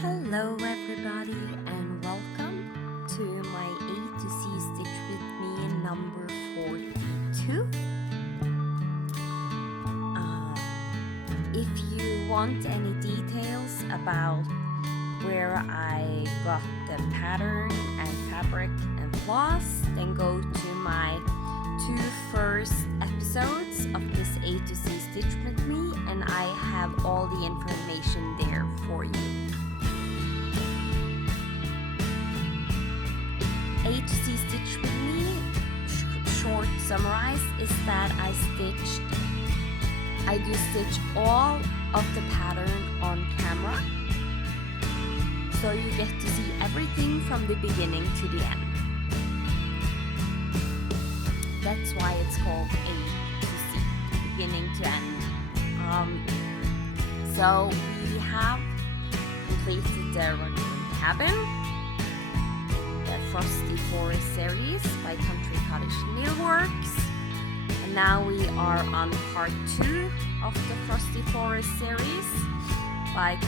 Hello everybody and welcome to my A to C Stitch with Me number 42. If you want any details about where I got the pattern and fabric and floss, then go to my two first episodes of this A to C Stitch with Me, and I have all the information there for you. A to C Stitch with Me, short summarized, is that I do stitch all of the pattern on camera, so you get to see everything from the beginning to the end. That's why it's called A to C, beginning to end. So we have completed the Racoon Cabin, the Frosty Forest series by Cottage Needleworks, and now we are on part 2 of the Frosty Forest series by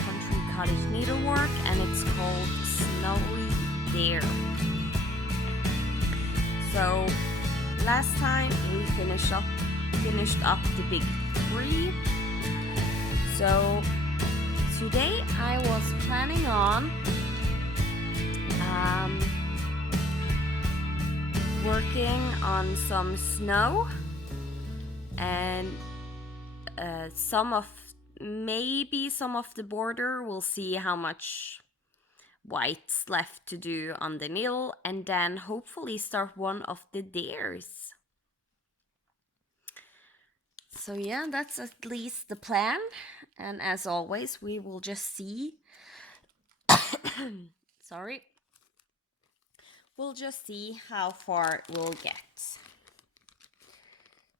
Cottage Needlework, and it's called Snowy There. So last time we finished up the big 3. So today I was planning on working on some snow and maybe some of the border. We'll see how much white's left to do on the needle, and then hopefully start one of the dares. So yeah, that's at least the plan, and as always we will just see sorry, we'll just see how far we'll get.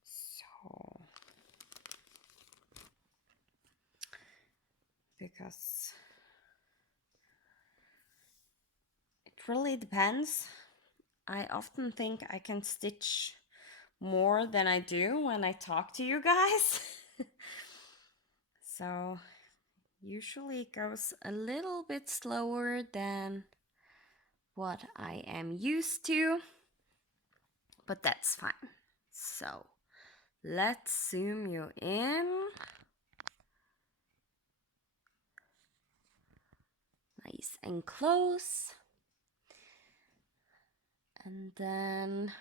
So because it really depends. I often think I can stitch more than I do when I talk to you guys. So usually it goes a little bit slower than what I am used to, but that's fine. So let's zoom you in. Nice and close. And then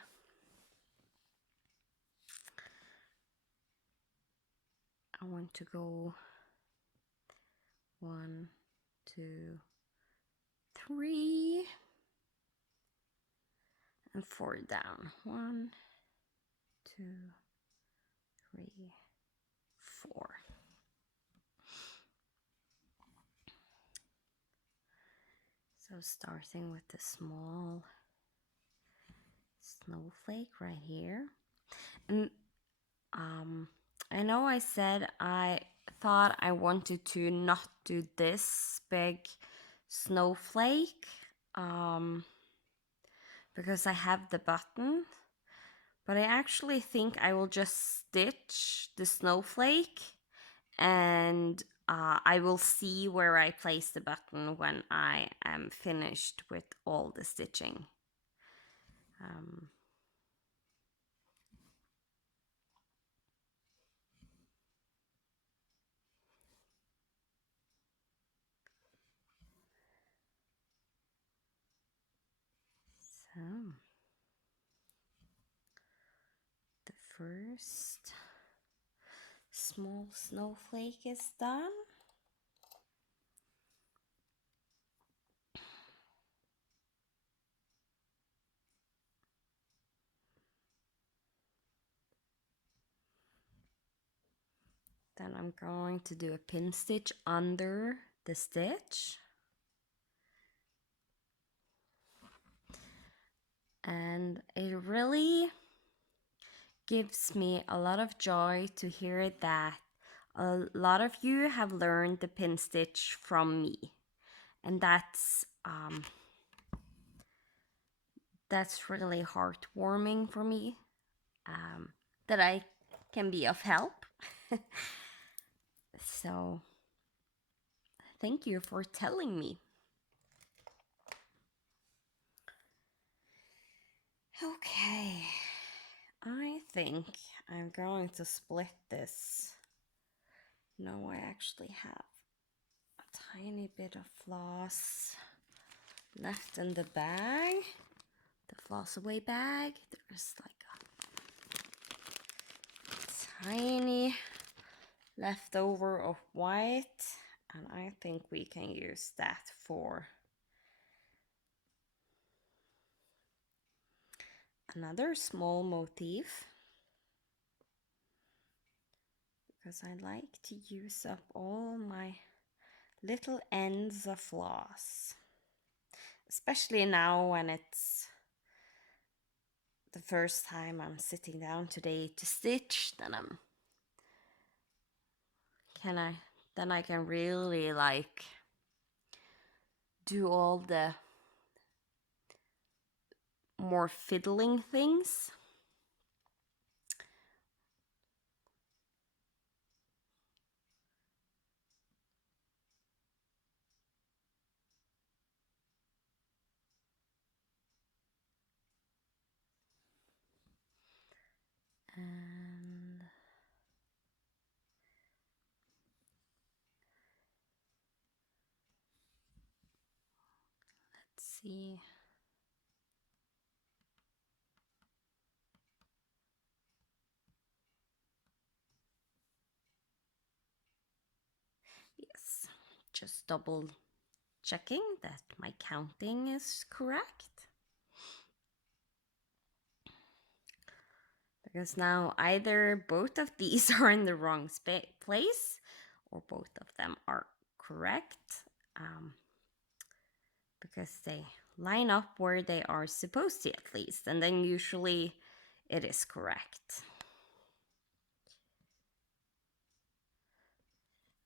I want to go 1, 2, 3, and 4 down. 1, 2, 3, 4. So starting with the small snowflake right here. And I know I said I thought I wanted to not do this big snowflake because I have the button, but I actually think I will just stitch the snowflake, and I will see where I place the button when I am finished with all the stitching. So the first small snowflake is done. Then I'm going to do a pin stitch under the stitch. And it really gives me a lot of joy to hear that a lot of you have learned the pin stitch from me. And that's really heartwarming for me, that I can be of help. So Thank you for telling me. Okay, I think I'm going to split this. No, I actually have a tiny bit of floss left in the bag, the floss away bag. There's like a tiny leftover of white, and I think we can use that for another small motif, because I like to use up all my little ends of floss, especially now when it's the first time I'm sitting down today to stitch. Then I can really like do all the more fiddling things. And let's see. Yes, just double checking that my counting is correct. Because now either both of these are in the wrong place or both of them are correct, because they line up where they are supposed to at least, and then usually it is correct.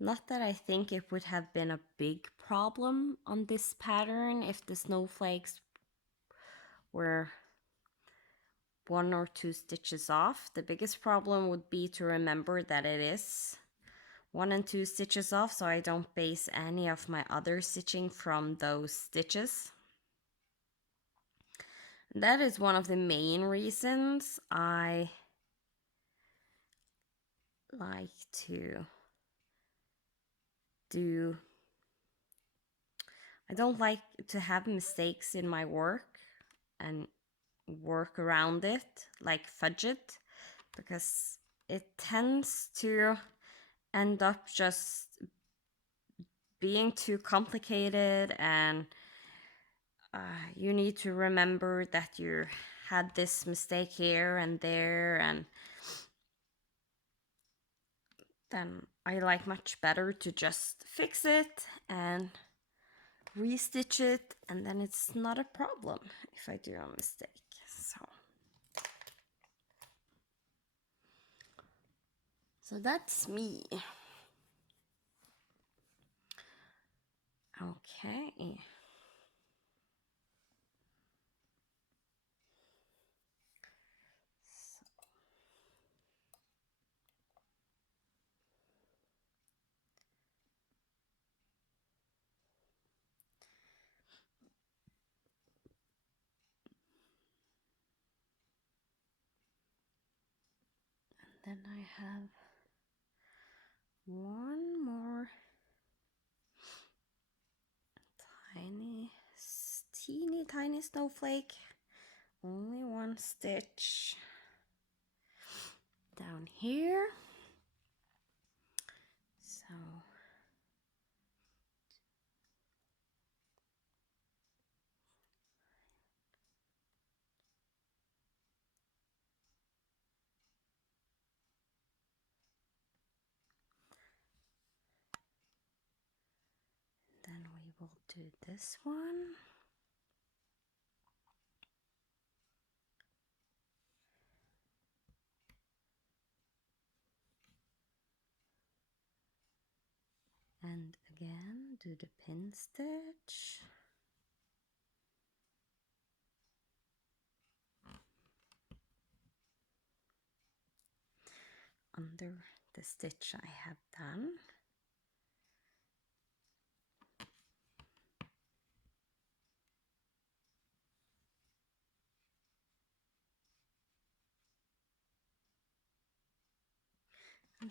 Not that I think it would have been a big problem on this pattern if the snowflakes were 1 or 2 stitches off. The biggest problem would be to remember that it is 1 and 2 stitches off, so I don't base any of my other stitching from those stitches. That is one of the main reasons I like to do. I don't like to have mistakes in my work and work around it, like fudge it, because it tends to end up just being too complicated, and you need to remember that you had this mistake here and there, and then I like much better to just fix it and restitch it, and then it's not a problem if I do a mistake. So that's me. Okay. Then I have one more teeny tiny snowflake, only 1 stitch down here. So then we will do this one. And again, do the pin stitch. Under the stitch I have done.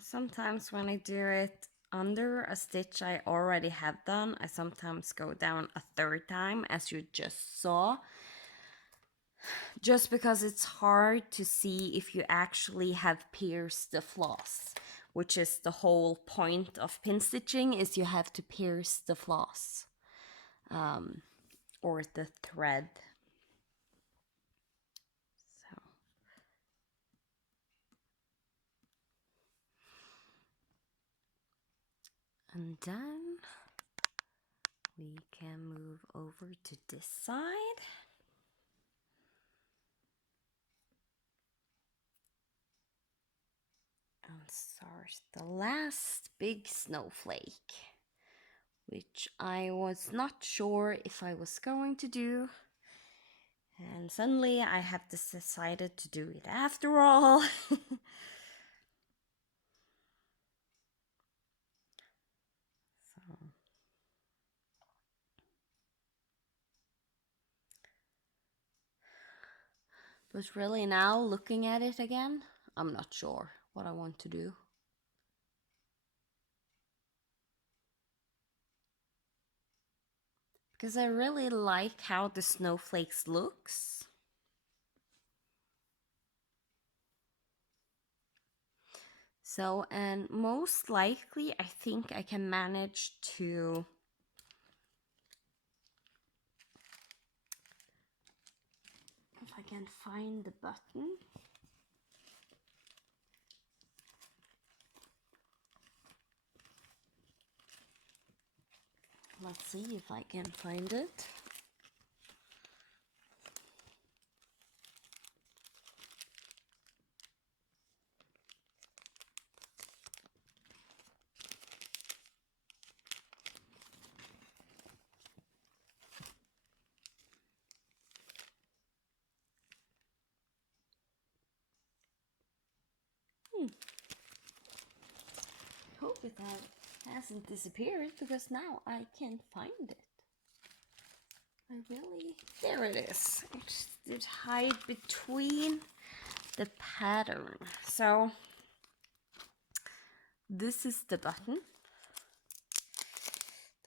Sometimes when I do it under a stitch I already have done, I sometimes go down a third time, as you just saw, just because it's hard to see if you actually have pierced the floss, which is the whole point of pin stitching, is you have to pierce the floss or the thread. So. And then we can move over to this side. And start the last big snowflake, which I was not sure if I was going to do. And suddenly I have decided to do it after all. So. But really now, looking at it again, I'm not sure what I want to do. Because I really like how the snowflakes looks. So, and most likely I think I can manage to if I can find the button. Let's see if I can find it. Hope it hasn't disappeared, because now I can't find it. There it is. It did hide between the pattern. So this is the button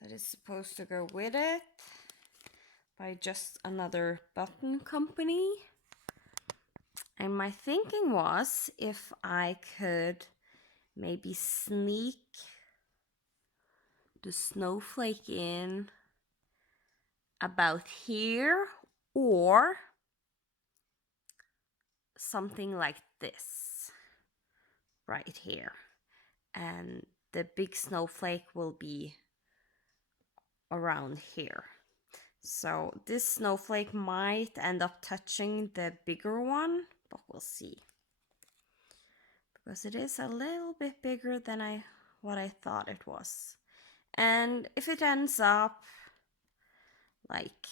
that is supposed to go with it by just another button company. And my thinking was if I could maybe sneak the snowflake in about here, or something like this right here, and the big snowflake will be around here. So this snowflake might end up touching the bigger one, but we'll see, because it is a little bit bigger than what I thought it was. And if it ends up like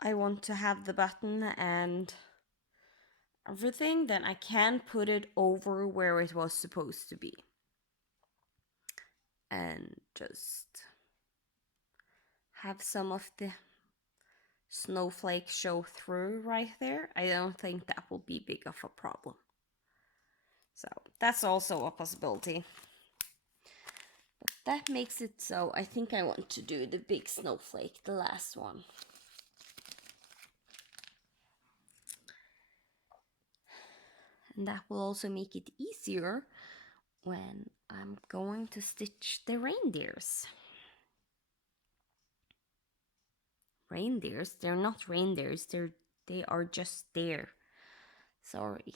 I want to have the button and everything, then I can put it over where it was supposed to be and just have some of the snowflake show through right there. I don't think that will be big of a problem. So that's also a possibility. But that makes it so I think I want to do the big snowflake, the last one. And that will also make it easier when I'm going to stitch the reindeers. Reindeers? They're not reindeers, they are just there. Sorry.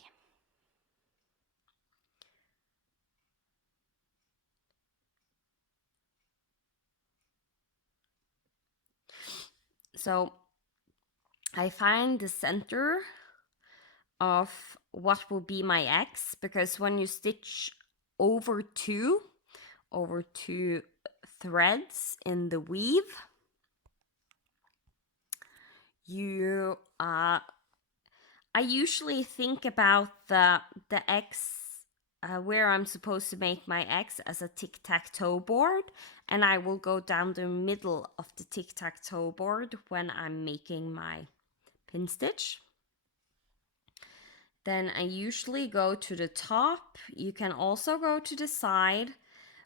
So I find the center of what will be my X, because when you stitch over two threads in the weave, you I usually think about the X where I'm supposed to make my X as a tic-tac-toe board, and I will go down the middle of the tic-tac-toe board when I'm making my pin stitch. then I usually go to the top. You can also go to the side,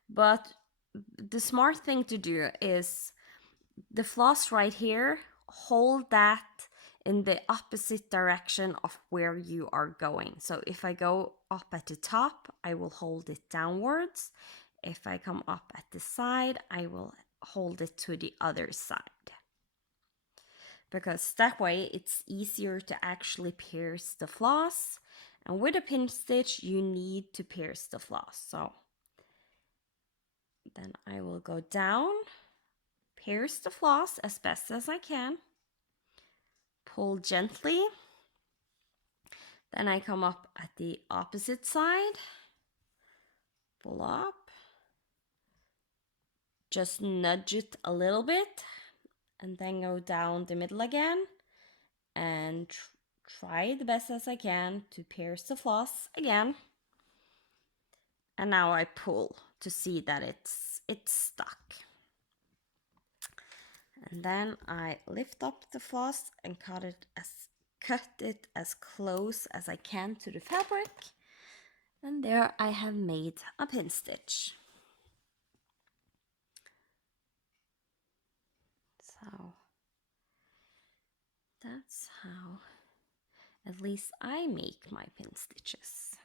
but the smart thing to do is the floss right here, hold that in the opposite direction of where you are going. So if I go up at the top, I will hold it downwards. If I come up at the side, I will hold it to the other side. Because that way it's easier to actually pierce the floss. And with a pin stitch, you need to pierce the floss. So then I will go down, pierce the floss as best as I can, pull gently. Then I come up at the opposite side, pull up, just nudge it a little bit, and then go down the middle again and try the best as I can to pierce the floss again. And now I pull to see that it's stuck. And then I lift up the floss and cut it as close as I can to the fabric. And there I have made a pin stitch. So that's how at least I make my pin stitches.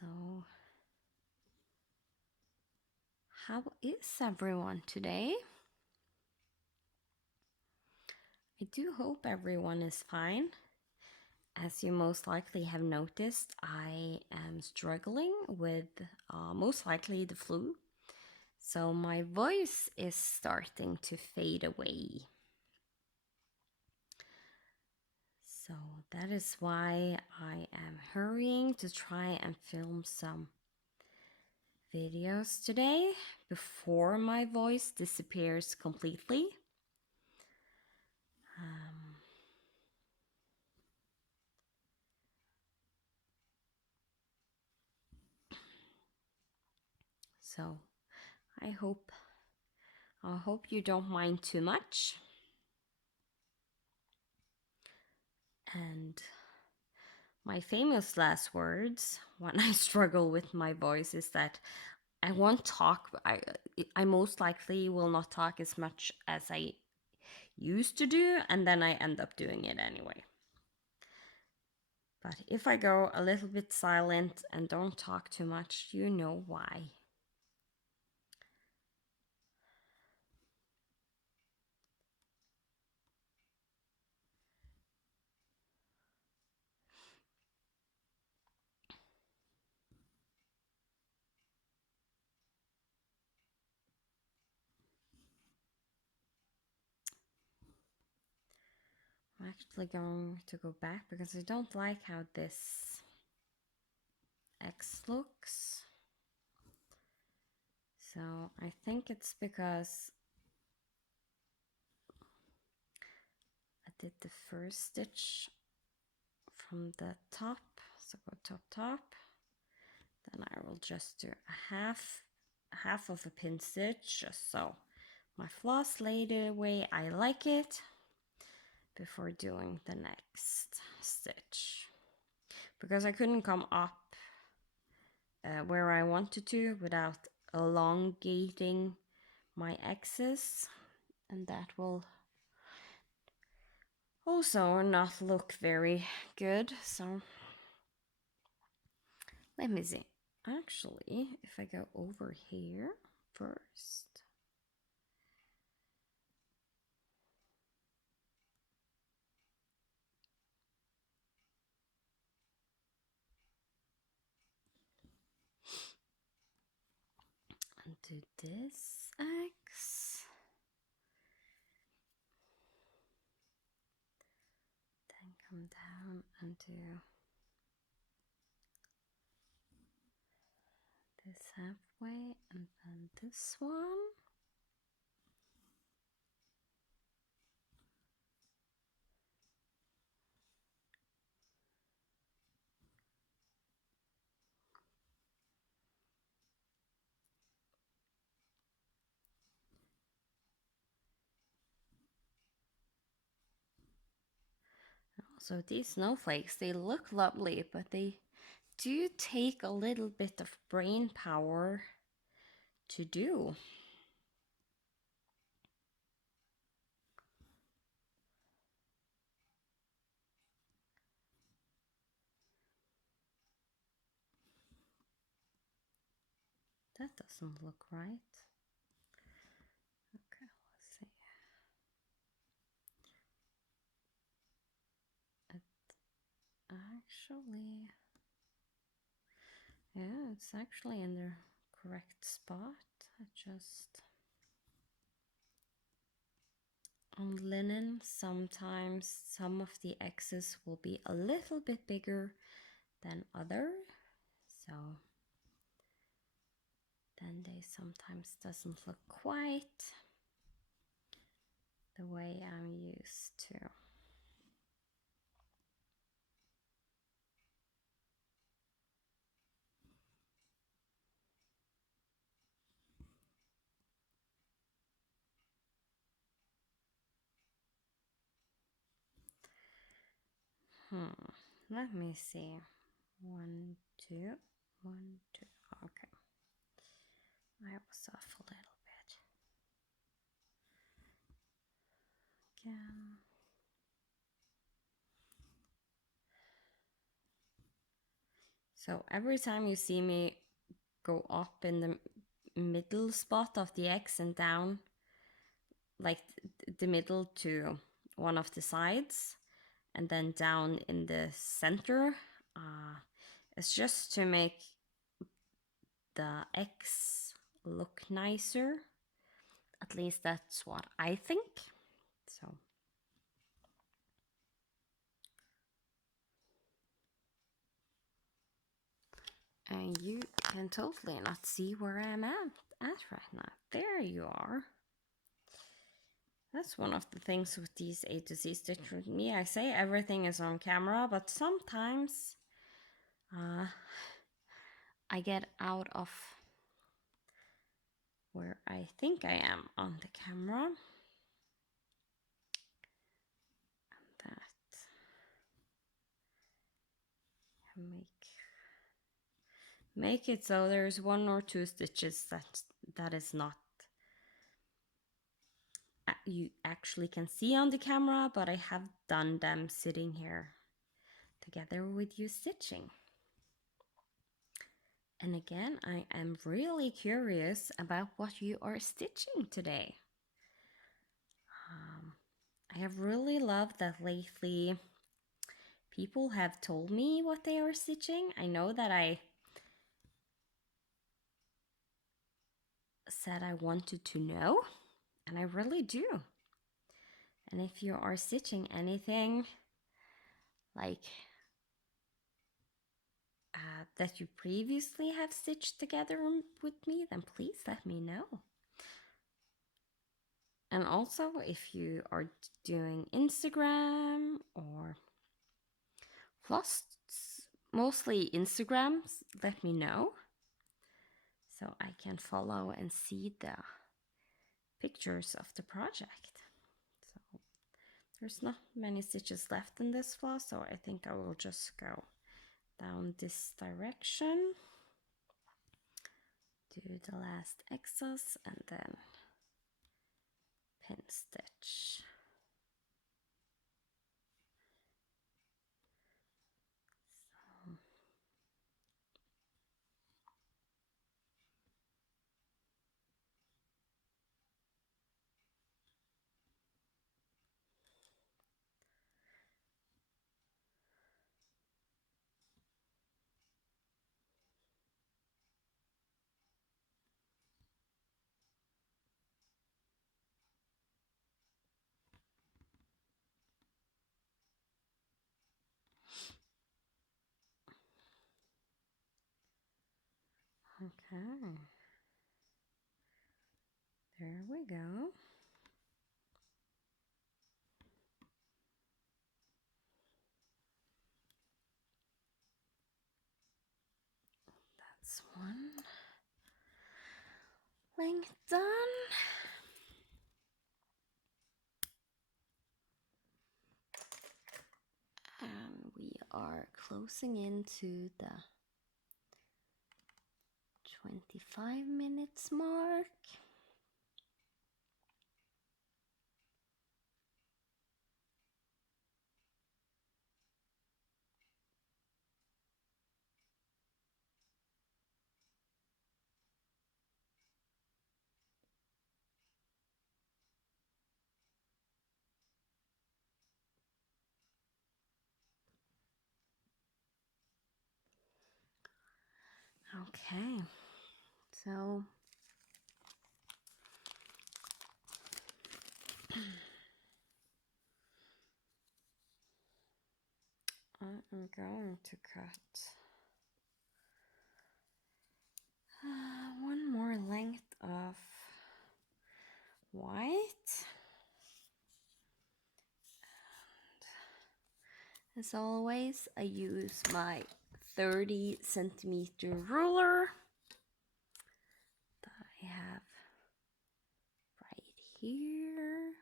So how is everyone today? I do hope everyone is fine. As you most likely have noticed, I am struggling with most likely the flu. So my voice is starting to fade away. So that is why I am hurrying to try and film some videos today before my voice disappears completely. So I hope you don't mind too much. And my famous last words when I struggle with my voice is that I won't talk. I most likely will not talk as much as I used to do, and then I end up doing it anyway. But if I go a little bit silent and don't talk too much, you know why. I'm actually going to go back because I don't like how this X looks. So I think it's because I did the first stitch from the top. So go top. Then I will just do a half of a pin stitch just so my floss laid the way I like it before doing the next stitch, because I couldn't come up where I wanted to without elongating my X's, and that will also not look very good. So let me see. Actually, if I go over here first, and do this X, then come down and do this halfway, and then this one. So these snowflakes, they look lovely, but they do take a little bit of brain power to do. That doesn't look right. Okay, let's see. Actually, yeah, it's actually in the correct spot. I just, on linen, sometimes some of the X's will be a little bit bigger than other, so then they sometimes doesn't look quite the way I'm used to. Let me see. 1, 2, 1, 2. Okay. I was off a little bit. Again. So every time you see me go up in the middle spot of the X and down, like the middle to one of the sides, and then down in the center, it's just to make the X look nicer. At least that's what I think. So. And you can totally not see where I'm at right now. There you are. That's one of the things with these A to Z stitch with me. I say everything is on camera, but sometimes I get out of where I think I am on the camera. And that make it so there's 1 or 2 stitches that is not you actually can see on the camera, but I have done them sitting here together with you stitching. And again, I am really curious about what you are stitching today. I have really loved that lately people have told me what they are stitching. I know that I said I wanted to know, and I really do. And if you are stitching anything like that you previously have stitched together with me, then please let me know. And also, if you are doing Instagram or floss, mostly Instagram, let me know so I can follow and see the pictures of the project. So there's not many stitches left in this floss, so I think I will just go down this direction, do the last excess, and then pin stitch. Okay, there we go. That's one length done. are closing into the 25 minutes mark. Okay, so I'm going to cut one more length of white. And as always, I use my 30cm ruler that I have right here.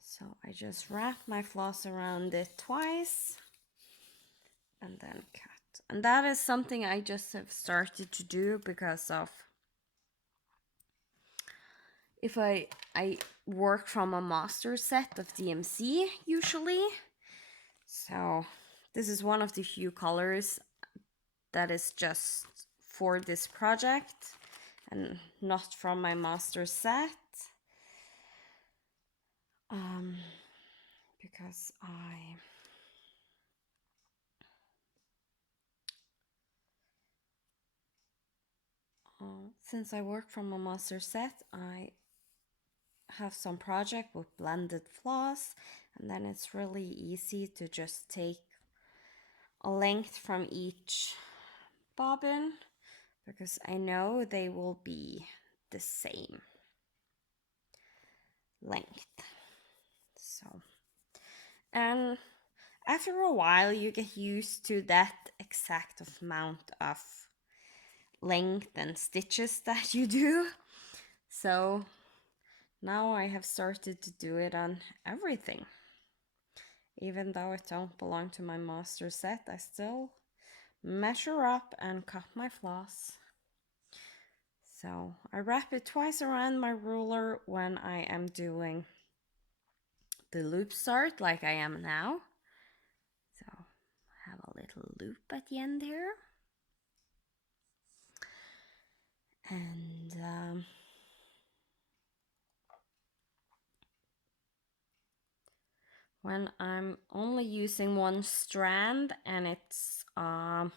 So I just wrap my floss around it twice and then cut. And that is something I just have started to do because of if I work from a master set of DMC usually. So this is one of the few colors that is just for this project and not from my master set. Because since I work from a master set, I have some project with blended floss, and then it's really easy to just take a length from each bobbin because I know they will be the same length. So, and after a while you get used to that exact amount of length and stitches that you do. So now I have started to do it on everything. Even though it don't belong to my master set, I still measure up and cut my floss. So I wrap it twice around my ruler when I am doing the loop start like I am now. So I have a little loop at the end here. And when I'm only using one strand and it's a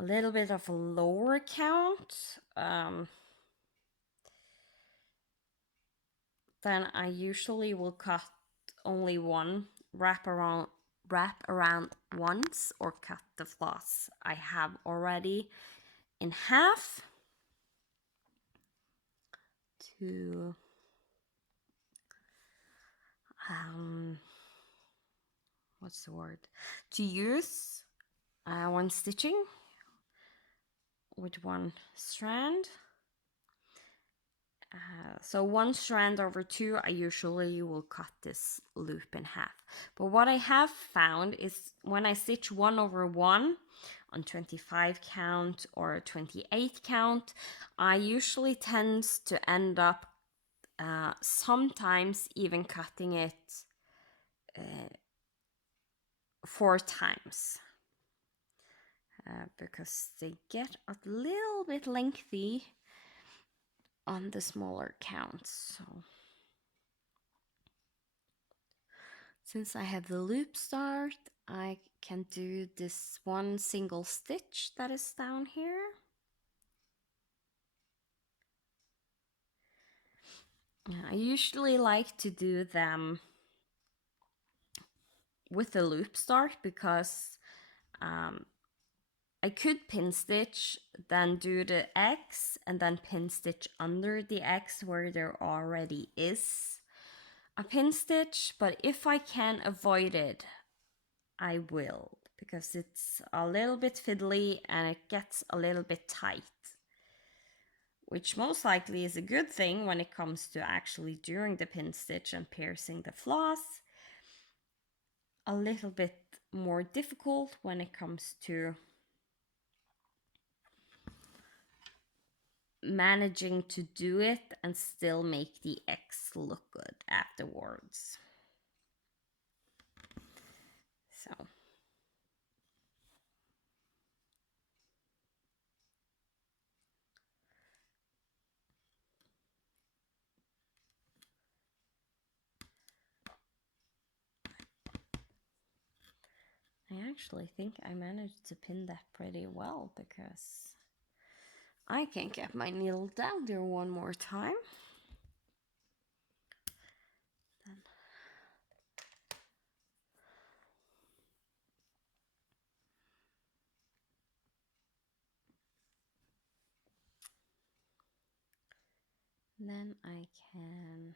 little bit of a lower count, then I usually will cut only one, wrap around once, or cut the floss I have already in half to what's the word, to use when stitching with one strand. So one strand over two, I usually will cut this loop in half. But what I have found is when I stitch 1 over 1 on 25 count or 28 count, I usually tend to end up sometimes even cutting it 4 times. Because they get a little bit lengthy on the smaller counts. So since I have the loop start, I can do this one single stitch that is down here. I usually like to do them with the loop start because I could pin stitch, then do the X, and then pin stitch under the X where there already is a pin stitch. But if I can avoid it, I will, because it's a little bit fiddly and it gets a little bit tight which most likely is a good thing when it comes to actually doing the pin stitch and piercing the floss. A little bit more difficult when it comes to managing to do it and still make the X look good afterwards. So I actually think I managed to pin that pretty well, because I can get my needle down there one more time. Then I can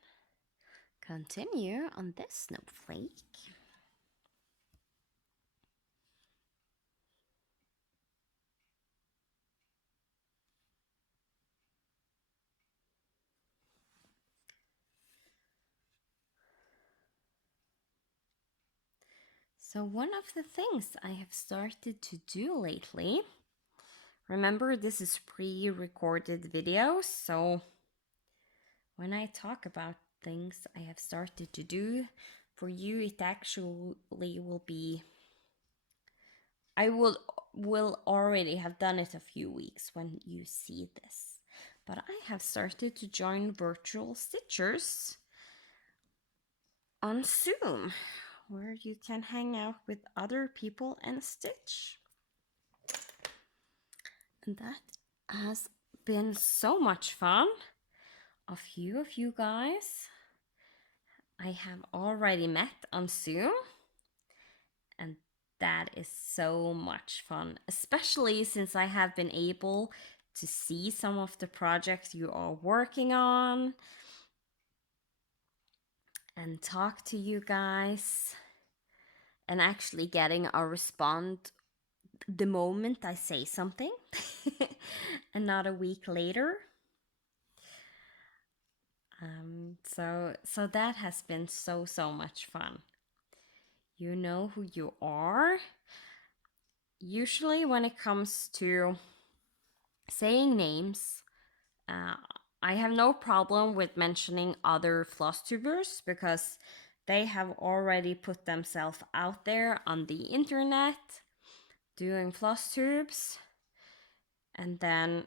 continue on this snowflake. So one of the things I have started to do lately, remember this is pre-recorded video, so when I talk about things I have started to do, for you it actually will be, I will already have done it a few weeks when you see this. But I have started to join virtual stitchers on Zoom, where you can hang out with other people and stitch. And that has been so much fun. A few of you guys I have already met on Zoom, and that is so much fun, especially since I have been able to see some of the projects you are working on and talk to you guys, and actually getting a response the moment I say something and not a week later. So that has been so much fun. You know who you are. Usually when it comes to saying names, I have no problem with mentioning other floss tubers, because they have already put themselves out there on the internet doing floss tubes, and then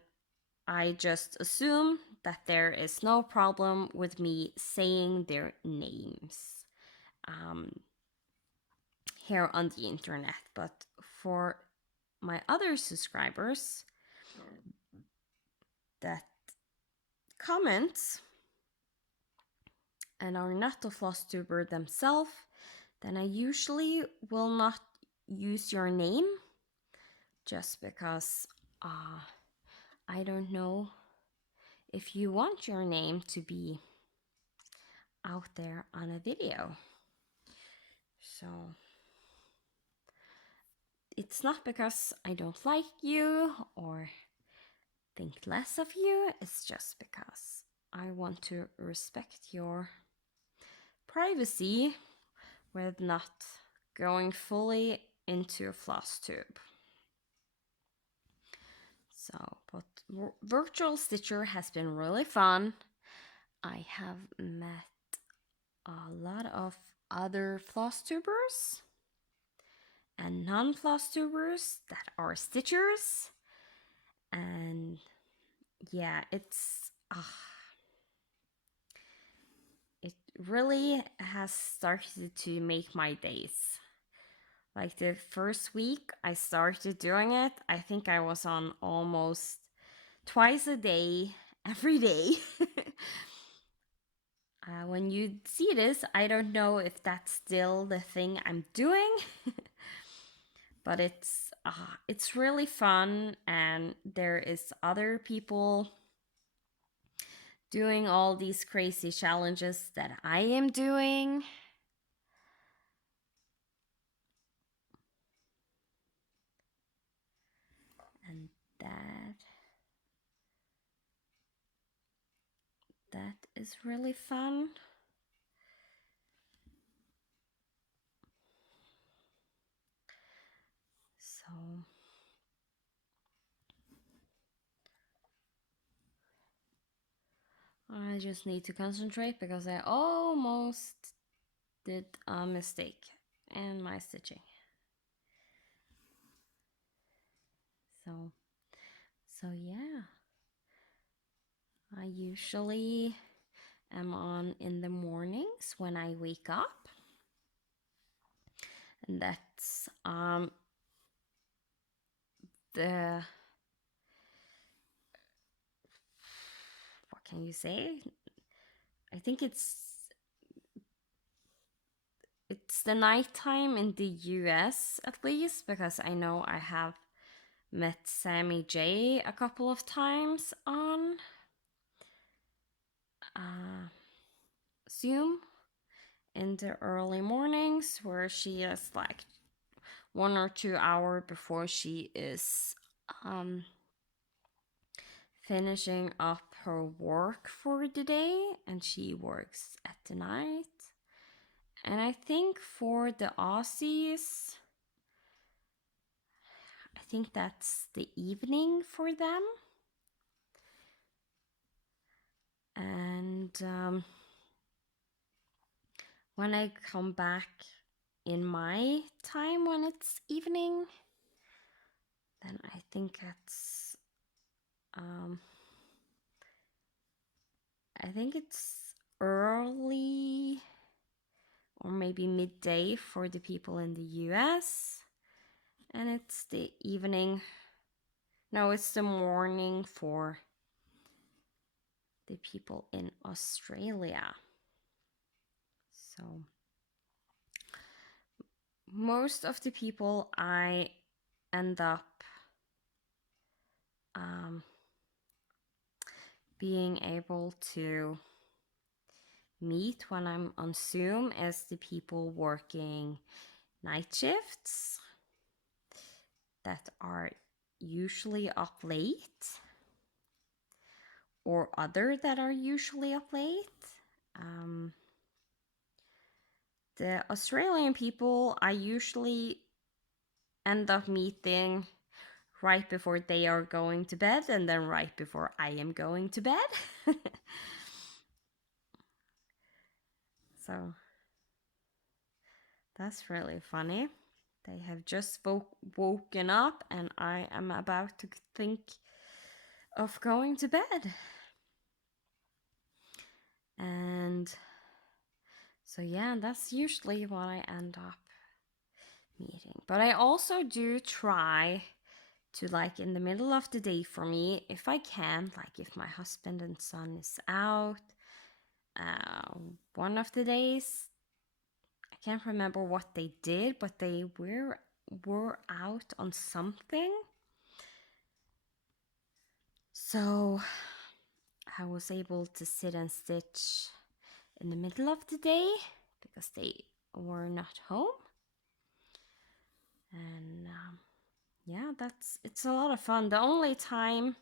I just assume that there is no problem with me saying their names here on the internet. But for my other subscribers that comment and are not a floss tuber themselves, then I usually will not use your name, just because I don't know if you want your name to be out there on a video. So it's not because I don't like you or think less of you, it's just because I want to respect your privacy with not going fully into a floss tube. So, but virtual stitcher has been really fun. I have met a lot of other floss tubers and non-floss tubers that are stitchers, and yeah, it really has started to make my days. Like the first week I started doing it, I think I was on almost twice a day, every day. When you see this, I don't know if that's still the thing I'm doing, but it's really fun, and there is other people doing all these crazy challenges that I am doing. And that is really fun. So I just need to concentrate because I almost did a mistake in my stitching. So yeah, I usually am on in the mornings when I wake up, and that's the, what can you say? I think it's the nighttime in the US at least, because I know I have met Sammy J a couple of times on Zoom in the early mornings, where she is like 1 or 2 hours before she is finishing up her work for the day, and she works at the night. And I think for the Aussies, I think that's the evening for them. And when I come back in my time when it's evening, then I think it's early or maybe midday for the people in the US, and it's the evening. No, it's the morning for the people in Australia. So most of the people I end up being able to meet when I'm on Zoom is the people working night shifts that are usually up late, or other that are usually up late. The Australian people I usually end up meeting right before they are going to bed, and then right before I am going to bed. So that's really funny. They have just woken up, and I am about to think of going to bed. And so yeah, that's usually what I end up meeting. But I also do try to, like, in the middle of the day for me, if I can, like if my husband and son is out, one of the days, I can't remember what they did, but they were out on something. So I was able to sit and stitch in the middle of the day because they were not home. And yeah, it's a lot of fun. The only time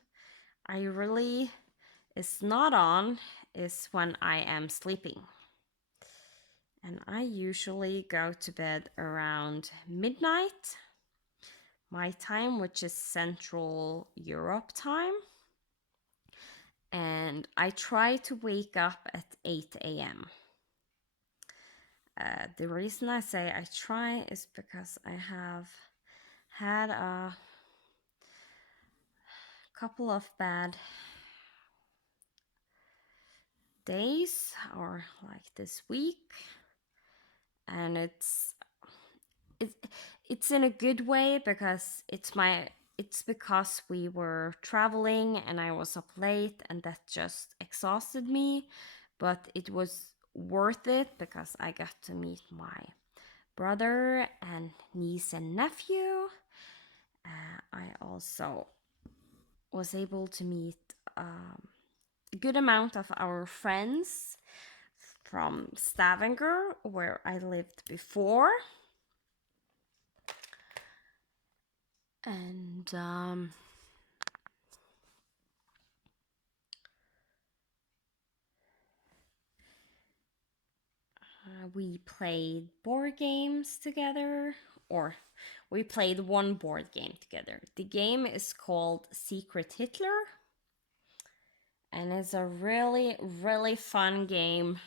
I really is not on is when I am sleeping. And I usually go to bed around midnight, my time, which is Central Europe time. And I try to wake up at 8 a.m. The reason I say I try is because I have had a couple of bad days, or like this week, and it's in a good way, because it's because we were traveling and I was up late, and that just exhausted me, but it was worth it because I got to meet my brother and niece and nephew. I also was able to meet a good amount of our friends from Stavanger, where I lived before. And We played board games together, or we played one board game together. The game is called Secret Hitler, and it's a really, really fun game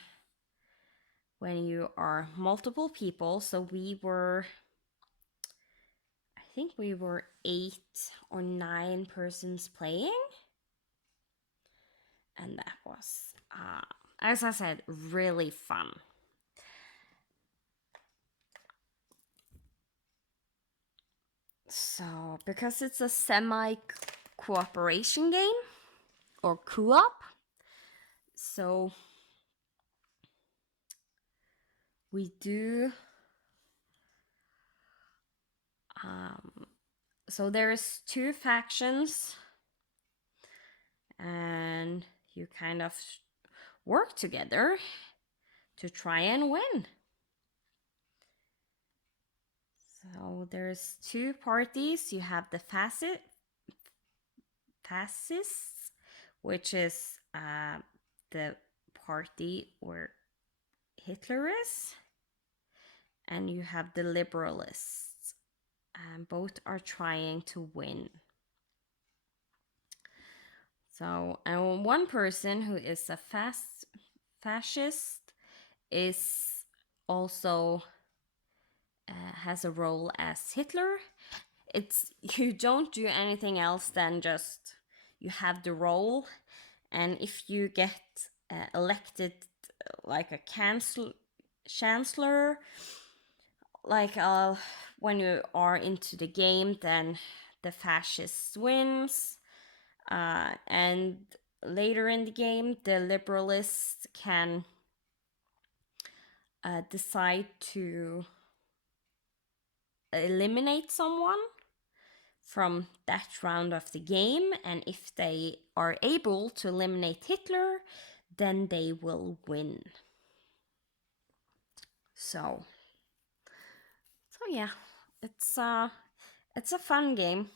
when you are multiple people. So I think we were 8 or 9 persons playing, and that was, as I said, really fun. So, because it's a semi-cooperation game, or co-op, so we do, so there's 2 factions, and you kind of work together to try and win. So there's 2 parties. You have the fascists, which is the party where Hitler is, and you have the liberalists, and both are trying to win. So, and one person who is a fascist is also has a role as Hitler. You don't do anything else than just you have the role, and if you get elected like a chancellor, like when you are into the game, then the fascist wins, and later in the game the liberalists can decide to eliminate someone from that round of the game, and if they are able to eliminate Hitler, then they will win. So yeah, it's a fun game.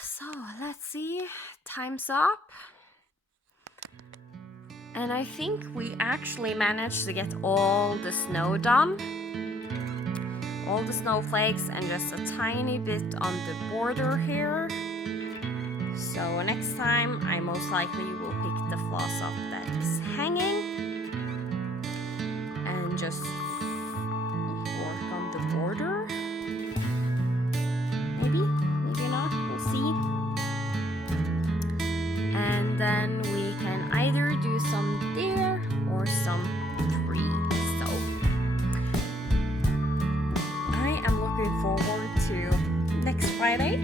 So let's see, time's up. And I think we actually managed to get all the snow done. All the snowflakes and just a tiny bit on the border here. So next time I most likely will pick the floss up that is hanging and just work on the border. Maybe not, we'll see. And then we can either do some there or some tree. So I am looking forward to next Friday